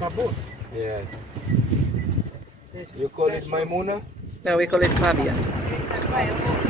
Kabut. Yes. It's You call it special. Maimuna? No, we call it Fabia. That's why I walk